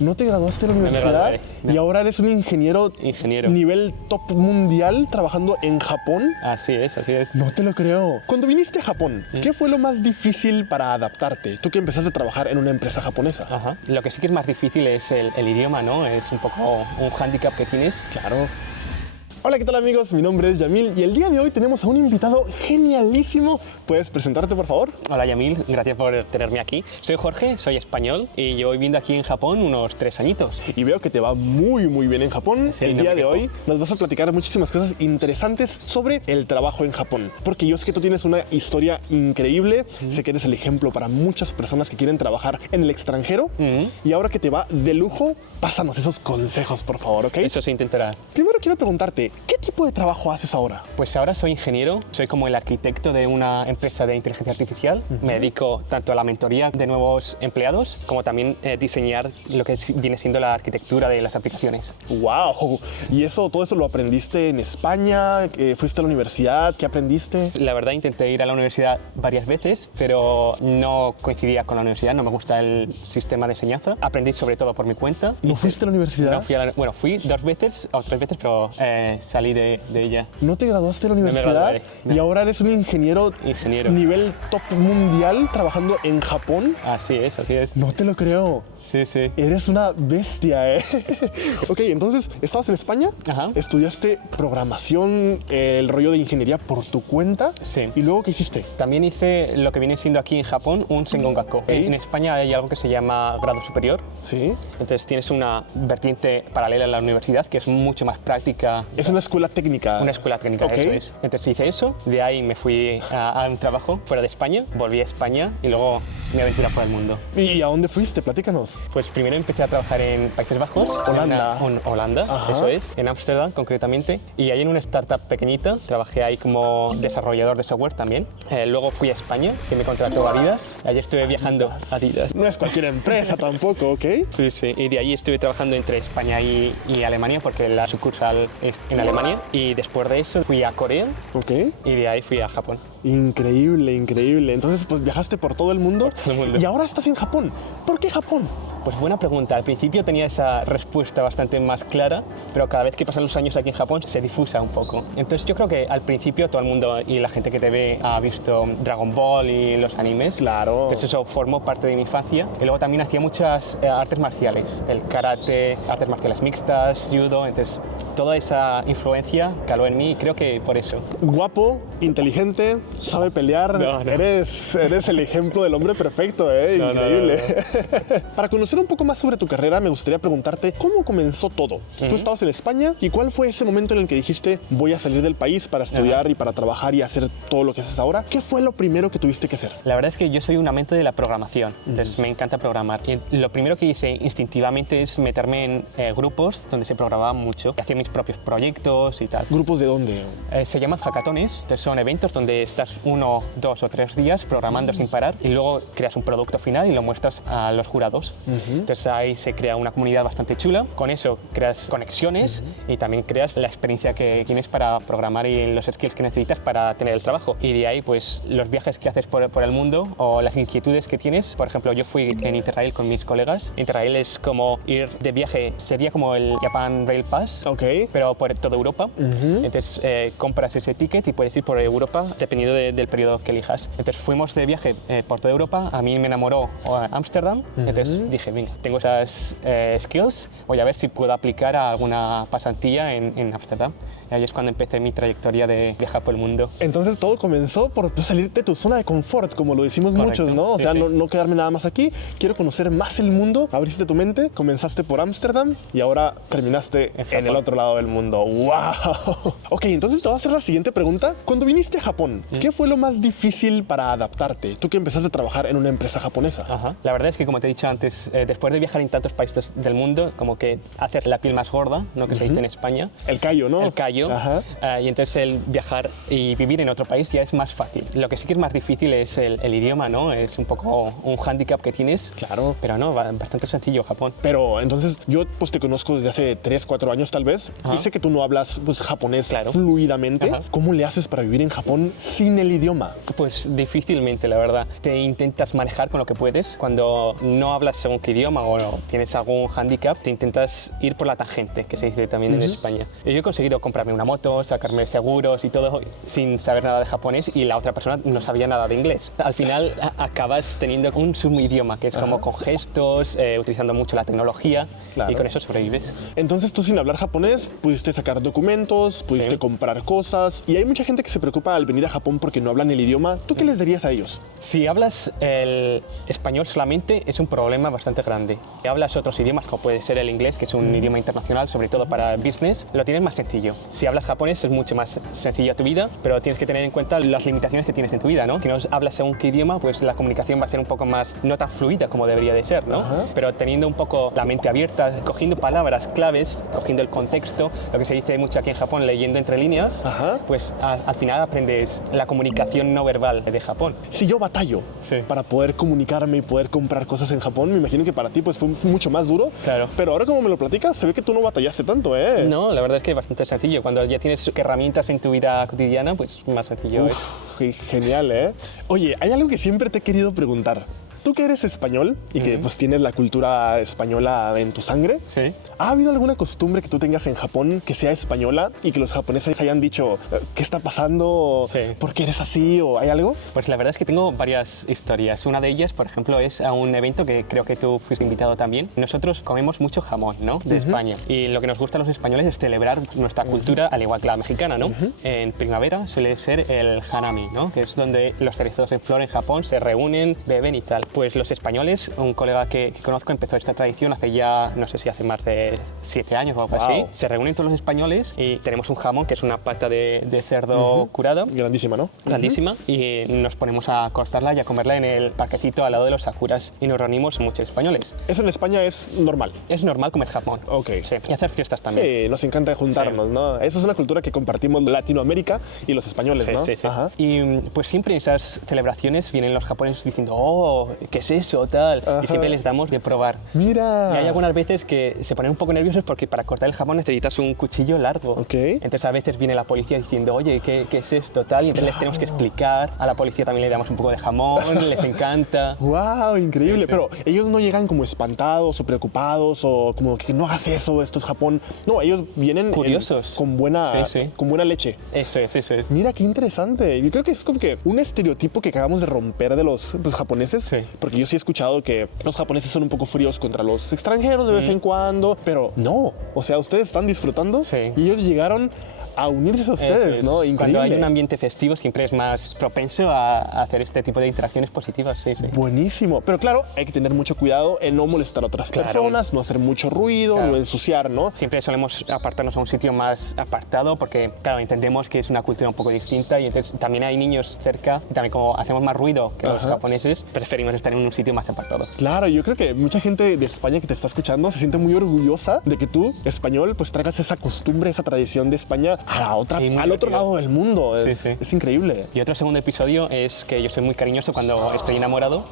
¿No te graduaste de la me universidad gradué, no. y ahora eres un ingeniero nivel top mundial trabajando en Japón? Así es, así es. No te lo creo. Cuando viniste a Japón, ¿qué fue lo más difícil para adaptarte? Tú que empezaste a trabajar en una empresa japonesa. Ajá. Lo que sí que es más difícil es el idioma, ¿no? Es un poco un hándicap que tienes. Claro. Hola, ¿qué tal amigos? Mi nombre es Yamil y el día de hoy tenemos a un invitado genialísimo. ¿Puedes presentarte, por favor? Hola Yamil, gracias por tenerme aquí. Soy Jorge, soy español y llevo viviendo aquí en Japón unos 3 añitos. Y veo que te va muy bien en Japón. Sí, el no día me de quejo. hoy nos vas a platicar muchísimas cosas interesantes sobre el trabajo en Japón. Porque yo sé que tú tienes una historia increíble. Sé que eres el ejemplo para muchas personas que quieren trabajar en el extranjero. Y ahora que te va de lujo, pásanos esos consejos, por favor, ¿ok? Eso se intentará. Primero quiero preguntarte, ¿qué tipo de trabajo haces ahora? Pues ahora soy ingeniero, soy como el arquitecto de una empresa de inteligencia artificial. Me dedico tanto a la mentoría de nuevos empleados como también diseñar lo que viene siendo la arquitectura de las aplicaciones. ¡Wow! ¿Y todo eso lo aprendiste en España? ¿Fuiste a la universidad? ¿Qué aprendiste? La verdad intenté ir a la universidad varias veces, pero no coincidía con la universidad, no me gusta el sistema de enseñanza. Aprendí sobre todo por mi cuenta. ¿No fuiste a la universidad? No fui bueno, fui 2 veces o 3 veces, pero salí de ella. ¿No te graduaste de la me universidad? gradué, no. Y ahora eres un ingeniero nivel top mundial trabajando en Japón. Así es, así es. No te lo creo. Sí, sí. Eres una bestia, ¿eh? Ok, entonces, ¿estabas en España? Ajá. ¿Estudiaste programación, el rollo de ingeniería por tu cuenta? Sí. ¿Y luego qué hiciste? También hice lo que viene siendo aquí en Japón un Sengongakko. En España hay algo que se llama grado superior. Sí. Entonces tienes una vertiente paralela a la universidad que es mucho más práctica. Es una escuela técnica. Una escuela técnica, Ok. eso es. Entonces hice eso, de ahí me fui a un trabajo fuera de España, volví a España y luego me aventuré por el mundo. ¿Y a dónde fuiste? Platícanos. Pues primero empecé a trabajar en Países Bajos. Holanda. En Holanda, Ajá. eso es, en Ámsterdam concretamente. Y ahí en una startup pequeñita, trabajé ahí como desarrollador de software también. Luego fui a España, que me contrató Adidas. Allí estuve viajando a Adidas. No es cualquier empresa tampoco, ¿ok? Sí, sí. Y de ahí estuve trabajando entre España y Alemania, porque la sucursal es en Alemania. Y después de eso fui a Corea Ok. y de ahí fui a Japón. Increíble, increíble. Entonces, pues viajaste por todo el mundo. todo el mundo. Y ahora estás en Japón. ¿Por qué Japón? Pues buena pregunta. Al principio tenía esa respuesta bastante más clara, pero cada vez que pasan los años aquí en Japón se difusa un poco. Entonces yo creo que al principio todo el mundo y la gente que te ve ha visto Dragon Ball y los animes. Claro. Entonces eso formó parte de mi infancia. Y luego también hacía muchas artes marciales. El karate, artes marciales mixtas, judo. Entonces toda esa influencia caló en mí y creo que por eso. Guapo, inteligente, sabe pelear. No. Eres el ejemplo del hombre perfecto, ¿eh? No, Increíble. Para conocer un poco más sobre tu carrera, me gustaría preguntarte cómo comenzó todo. Tú estabas en España y ¿cuál fue ese momento en el que dijiste voy a salir del país para estudiar y para trabajar y hacer todo lo que haces ahora? ¿Qué fue lo primero que tuviste que hacer? La verdad es que yo soy un amante de la programación, entonces me encanta programar. Y lo primero que hice instintivamente es meterme en grupos donde se programaba mucho, hacía mis propios proyectos y tal. ¿Grupos de dónde? Se llaman hackatones, entonces son eventos donde estás 1, 2 o 3 días programando sin parar y luego creas un producto final y lo muestras a los jurados. Entonces ahí se crea una comunidad bastante chula, con eso creas conexiones y también creas la experiencia que tienes para programar y los skills que necesitas para tener el trabajo. Y de ahí pues los viajes que haces por el mundo o las inquietudes que tienes. Por ejemplo, yo fui en Interrail con mis colegas. Interrail es como ir de viaje, sería como el Japan Rail Pass, Ok. pero por toda Europa. Entonces compras ese ticket y puedes ir por Europa dependiendo del periodo que elijas. Entonces fuimos de viaje por toda Europa. A mí me enamoró Ámsterdam. Entonces dije, venga, tengo esas skills, voy a ver si puedo aplicar a alguna pasantía en Ámsterdam. Y ahí es cuando empecé mi trayectoria de viajar por el mundo. Entonces todo comenzó por salir de tu zona de confort, como lo decimos Correcto. muchos, ¿no? O Sí, sea, sí. no quedarme nada más aquí, quiero conocer más el mundo, abriste tu mente, comenzaste por Ámsterdam y ahora terminaste en el otro lado del mundo. ¡Wow! Ok, entonces te voy a hacer la siguiente pregunta. Cuando viniste a Japón, ¿qué fue lo más difícil para adaptarte? Tú que empezaste a trabajar en una empresa japonesa. Ajá. La verdad es que, como te he dicho antes, después de viajar en tantos países del mundo, como que haces la piel más gorda, ¿no? Que se dice en España. El callo, ¿no? El callo año. Y entonces el viajar y vivir en otro país ya es más fácil. Lo que sí que es más difícil es el idioma, ¿no? Es un poco un hándicap que tienes. Claro. Pero no, bastante sencillo Japón. Pero entonces yo pues te conozco desde hace 3, 4 años tal vez y sé que tú no hablas pues japonés fluidamente. ¿Cómo le haces para vivir en Japón sin el idioma? Pues difícilmente, la verdad. Te intentas manejar con lo que puedes. Cuando no hablas según qué idioma o tienes algún hándicap, te intentas ir por la tangente, que se dice también en España. Yo he conseguido comprarme una moto, sacarme seguros y todo sin saber nada de japonés y la otra persona no sabía nada de inglés. Al final acabas teniendo un subidioma, que es como con gestos, utilizando mucho la tecnología y con eso sobrevives. Entonces tú sin hablar japonés pudiste sacar documentos, pudiste comprar cosas y hay mucha gente que se preocupa al venir a Japón porque no hablan el idioma. ¿Tú qué les dirías a ellos? Si hablas el español solamente es un problema bastante grande. Si hablas otros idiomas, como puede ser el inglés, que es un idioma internacional, sobre todo para business, lo tienes más sencillo. Si hablas japonés es mucho más sencilla tu vida, pero tienes que tener en cuenta las limitaciones que tienes en tu vida, ¿no? Si no hablas según qué idioma, pues la comunicación va a ser un poco más, no tan fluida como debería de ser, ¿no? Pero teniendo un poco la mente abierta, cogiendo palabras claves, cogiendo el contexto, lo que se dice mucho aquí en Japón, leyendo entre líneas, pues al final aprendes la comunicación no verbal de Japón. Si yo batallo para poder comunicarme y poder comprar cosas en Japón, me imagino que para ti pues fue mucho más duro. Claro. Pero ahora como me lo platicas, se ve que tú no batallaste tanto, ¿eh? No, la verdad es que es bastante sencillo. Cuando ya tienes herramientas en tu vida cotidiana, pues más sencillo es. Genial, ¿eh? Oye, hay algo que siempre te he querido preguntar. Tú que eres español y que pues tienes la cultura española en tu sangre, ¿ha habido alguna costumbre que tú tengas en Japón que sea española y que los japoneses hayan dicho qué está pasando, por qué eres así o hay algo? Pues la verdad es que tengo varias historias. Una de ellas, por ejemplo, es a un evento que creo que tú fuiste invitado también. Nosotros comemos mucho jamón, ¿no? De España. Y lo que nos gusta a los españoles es celebrar nuestra cultura, al igual que la mexicana, ¿no? En primavera suele ser el hanami, ¿no? Que es donde los cerezos en flor en Japón se reúnen, beben y tal. Pues los españoles, un colega que conozco empezó esta tradición hace ya, no sé si hace más de 7 años o algo así. Se reúnen todos los españoles y tenemos un jamón que es una pata de cerdo curado. Grandísima, ¿no? Grandísima. Y nos ponemos a cortarla y a comerla en el parquecito al lado de los sakuras. Y nos reunimos muchos españoles. Eso en España es normal. Es normal comer jamón. Sí. Y hacer fiestas también. Sí, nos encanta juntarnos, ¿no? Esa es una cultura que compartimos Latinoamérica y los españoles, ¿no? Sí. Y pues siempre en esas celebraciones vienen los japoneses diciendo, oh, ¿qué es eso? Tal. Y siempre les damos de probar. ¡Mira! Y hay algunas veces que se ponen un poco nerviosos porque para cortar el jamón necesitas un cuchillo largo. Entonces a veces viene la policía diciendo, oye, ¿qué es esto? Tal. Y entonces les tenemos que explicar. A la policía también le damos un poco de jamón, les encanta. ¡Wow! Increíble. Pero ellos no llegan como espantados o preocupados o como que no hagas eso, esto es Japón. No, ellos vienen curiosos. Con buena leche. Eso es. Mira, qué interesante. Yo creo que es como que un estereotipo que acabamos de romper de los japoneses. Porque yo sí he escuchado que los japoneses son un poco fríos contra los extranjeros de vez en cuando, pero no. O sea, ustedes están disfrutando y ellos llegaron a unirse a ustedes, ¿no? Increíble. Cuando hay un ambiente festivo siempre es más propenso a hacer este tipo de interacciones positivas, Buenísimo. Pero claro, hay que tener mucho cuidado en no molestar a otras personas, no hacer mucho ruido, no ensuciar, ¿no? Siempre solemos apartarnos a un sitio más apartado porque, claro, entendemos que es una cultura un poco distinta y entonces también hay niños cerca y también como hacemos más ruido que los japoneses, preferimos estar en un sitio más apartado. Claro, yo creo que mucha gente de España que te está escuchando se siente muy orgullosa de que tú, español, pues traigas esa costumbre, esa tradición de España al otro lado del mundo. Es increíble. Y otro segundo episodio es que yo soy muy cariñoso cuando estoy enamorado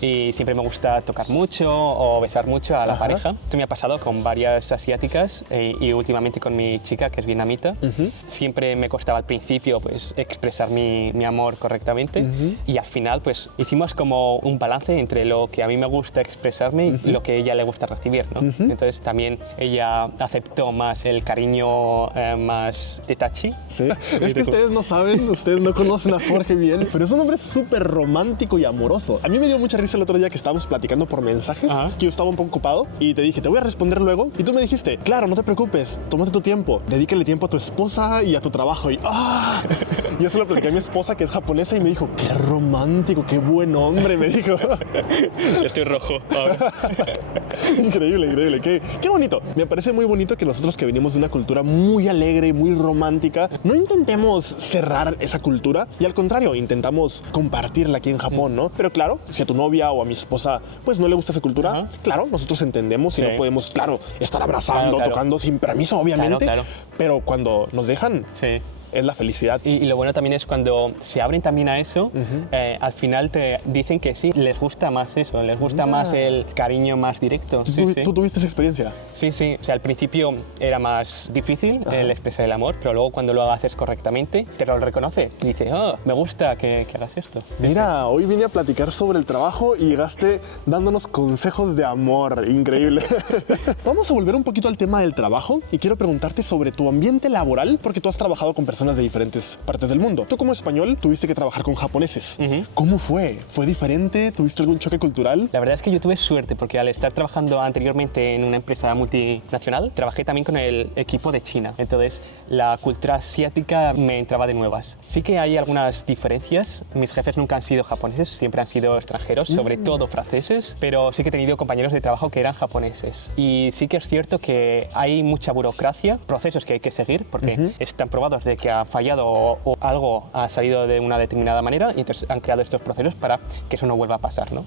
y siempre me gusta tocar mucho o besar mucho a la pareja. Esto me ha pasado con varias asiáticas y últimamente con mi chica, que es vietnamita. Siempre me costaba al principio pues expresar mi amor correctamente y al final pues hicimos como un balance entre lo que a mí me gusta expresarme y lo que a ella le gusta recibir, ¿no? Entonces también ella aceptó más el cariño más de touchy. Sí. Es que ustedes no saben, ustedes no conocen a Jorge bien, pero es un hombre súper romántico y amoroso. A mí me dio mucha risa el otro día que estábamos platicando por mensajes, que yo estaba un poco ocupado y te dije, te voy a responder luego. Y tú me dijiste, claro, no te preocupes, tómate tu tiempo, dedícale tiempo a tu esposa y a tu trabajo. Y Yo se lo platicé a mi esposa, que es japonesa, y me dijo, qué romántico, qué buen hombre, me dijo. Estoy rojo. Increíble, increíble. Qué bonito. Me parece muy bonito que nosotros que venimos de una cultura muy alegre, muy romántica, no intentemos cerrar esa cultura y al contrario, intentamos compartirla aquí en Japón, ¿no? Pero claro, si a tu novia o a mi esposa pues no le gusta esa cultura, claro, nosotros entendemos y no podemos, claro, estar abrazando, tocando sin permiso, obviamente. Pero cuando nos dejan... Sí. Es la felicidad. Y lo bueno también es cuando se abren también a eso, al final te dicen que sí, les gusta más eso, les gusta más el cariño más directo. ¿Tú tuviste esa experiencia? Sí, sí. O sea, al principio era más difícil el expresar el amor, pero luego cuando lo haces correctamente, te lo reconoce. Y dice, oh, me gusta que hagas esto. Mira, hoy vine a platicar sobre el trabajo y llegaste dándonos consejos de amor. Increíble. Vamos a volver un poquito al tema del trabajo y quiero preguntarte sobre tu ambiente laboral, porque tú has trabajado con personas de diferentes partes del mundo. Tú como español tuviste que trabajar con japoneses. ¿Cómo fue? ¿Fue diferente? ¿Tuviste algún choque cultural? La verdad es que yo tuve suerte porque al estar trabajando anteriormente en una empresa multinacional, trabajé también con el equipo de China. Entonces, la cultura asiática me entraba de nuevas. Sí que hay algunas diferencias. Mis jefes nunca han sido japoneses, siempre han sido extranjeros, sobre todo franceses, pero sí que he tenido compañeros de trabajo que eran japoneses. Y sí que es cierto que hay mucha burocracia, procesos que hay que seguir porque están probados de que ha fallado o algo ha salido de una determinada manera y entonces han creado estos procesos para que eso no vuelva a pasar, ¿no?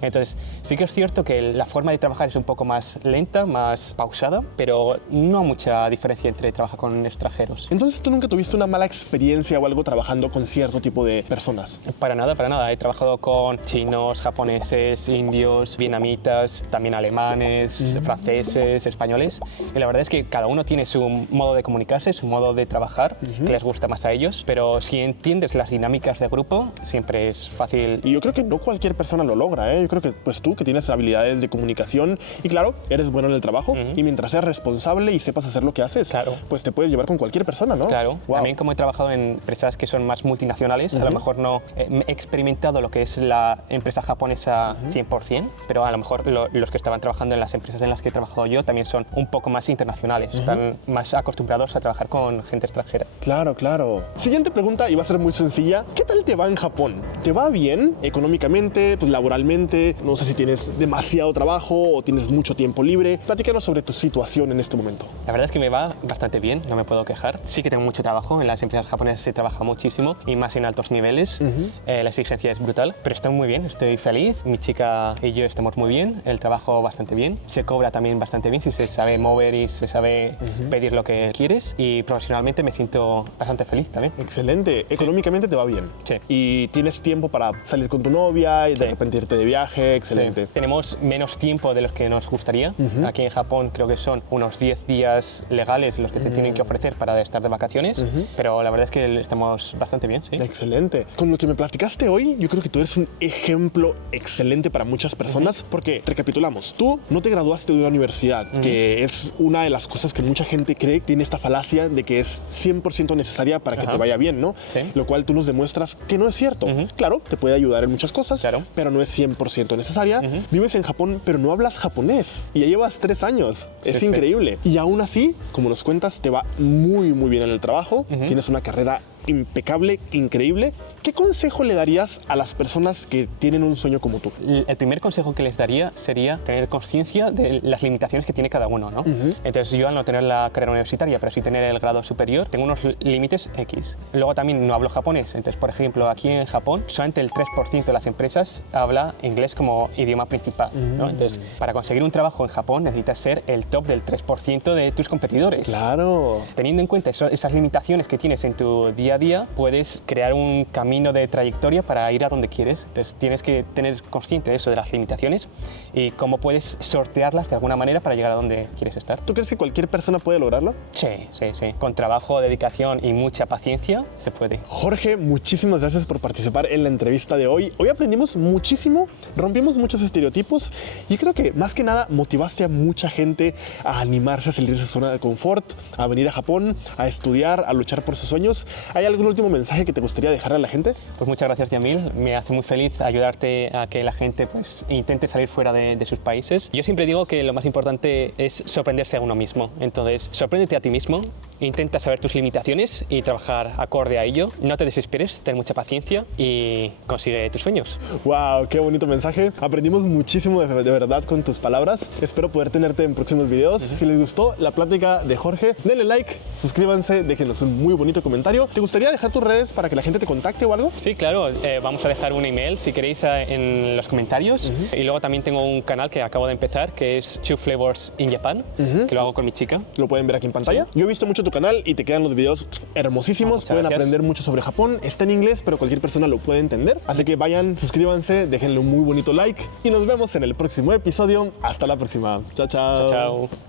Entonces, sí que es cierto que la forma de trabajar es un poco más lenta, más pausada, pero no mucha diferencia entre trabajar con extranjeros. Entonces, ¿tú nunca tuviste una mala experiencia o algo trabajando con cierto tipo de personas? Para nada, para nada. He trabajado con chinos, japoneses, indios, vietnamitas, también alemanes, franceses, españoles. Y la verdad es que cada uno tiene su modo de comunicarse, su modo de trabajar, que les gusta más a ellos, pero si entiendes las dinámicas de grupo, siempre es fácil. Y yo creo que no cualquier persona lo logra, ¿eh? Yo creo que pues tú que tienes habilidades de comunicación y claro, eres bueno en el trabajo y mientras seas responsable y sepas hacer lo que haces, pues te puedes llevar con cualquier persona, ¿no? Claro. Wow. También como he trabajado en empresas que son más multinacionales, a lo mejor no he experimentado lo que es la empresa japonesa 100%, pero a lo mejor los que estaban trabajando en las empresas en las que he trabajado yo también son un poco más internacionales, están más acostumbrados a trabajar con gente extranjera. Claro, claro. Siguiente pregunta y va a ser muy sencilla. ¿Qué tal te va en Japón? ¿Te va bien económicamente, pues laboralmente? No sé si tienes demasiado trabajo o tienes mucho tiempo libre. Platícanos sobre tu situación en este momento. La verdad es que me va bastante bien, no me puedo quejar. Sí que tengo mucho trabajo, en las empresas japonesas se trabaja muchísimo y más en altos niveles. La exigencia es brutal, pero estoy muy bien, estoy feliz. Mi chica y yo estamos muy bien, el trabajo bastante bien. Se cobra también bastante bien si se sabe mover y se sabe pedir lo que quieres y profesionalmente me siento bastante feliz también. Excelente. Económicamente te va bien. Sí. Y tienes tiempo para salir con tu novia y de repente irte de viaje. Excelente. Sí. Tenemos menos tiempo de los que nos gustaría. Aquí en Japón creo que son unos 10 días legales los que te tienen que ofrecer para estar de vacaciones, pero la verdad es que estamos bastante bien, sí. Excelente. Con lo que me platicaste hoy, yo creo que tú eres un ejemplo excelente para muchas personas porque, recapitulamos, tú no te graduaste de una universidad, que es una de las cosas que mucha gente cree, tiene esta falacia de que es 100% necesaria para que te vaya bien, ¿no? Sí. Lo cual tú nos demuestras que no es cierto. Claro, te puede ayudar en muchas cosas, pero no es 100% necesaria. Vives en Japón, pero no hablas japonés y ya llevas 3 años. Es increíble. Y aún así, como nos cuentas, te va muy, muy bien en el trabajo. Tienes una carrera impecable, increíble. ¿Qué consejo le darías a las personas que tienen un sueño como tú? El primer consejo que les daría sería tener conciencia de las limitaciones que tiene cada uno, ¿no? Entonces yo al no tener la carrera universitaria, pero sí tener el grado superior, tengo unos límites X. Luego también no hablo japonés. Entonces, por ejemplo, aquí en Japón, solamente el 3% de las empresas habla inglés como idioma principal, ¿no? Entonces, para conseguir un trabajo en Japón necesitas ser el top del 3% de tus competidores. Claro. Teniendo en cuenta esas limitaciones que tienes en tu día a día, puedes crear un camino de trayectoria para ir a donde quieres. Entonces tienes que tener consciente de eso, de las limitaciones y cómo puedes sortearlas de alguna manera para llegar a donde quieres estar. ¿Tú crees que cualquier persona puede lograrlo? Sí, sí, sí. Con trabajo, dedicación y mucha paciencia se puede. Jorge, muchísimas gracias por participar en la entrevista de hoy. Hoy aprendimos muchísimo, rompimos muchos estereotipos y creo que más que nada motivaste a mucha gente a animarse a salir de su zona de confort, a venir a Japón, a estudiar, a luchar por sus sueños, a ¿Hay algún último mensaje que te gustaría dejarle a la gente? Pues muchas gracias, Yamil. Me hace muy feliz ayudarte a que la gente pues, intente salir fuera de sus países. Yo siempre digo que lo más importante es sorprenderse a uno mismo. Entonces, sorpréndete a ti mismo, intenta saber tus limitaciones y trabajar acorde a ello. No te desesperes, ten mucha paciencia y consigue tus sueños. ¡Wow! ¡Qué bonito mensaje! Aprendimos muchísimo de verdad con tus palabras. Espero poder tenerte en próximos videos. Si les gustó la plática de Jorge, denle like, suscríbanse, déjenos un muy bonito comentario. ¿Te gustaría dejar tus redes para que la gente te contacte o algo? Sí, claro. Vamos a dejar un email si queréis en los comentarios. Y luego también tengo un canal que acabo de empezar que es Two Flavors in Japan, que lo hago con mi chica. Lo pueden ver aquí en pantalla. Yo he visto mucho tu canal y te quedan los videos hermosísimos. Pueden aprender mucho sobre Japón. Está en inglés, pero cualquier persona lo puede entender. Así que vayan, suscríbanse, déjenle un muy bonito like y nos vemos en el próximo episodio. Hasta la próxima. Chao, chao. Chao, chao.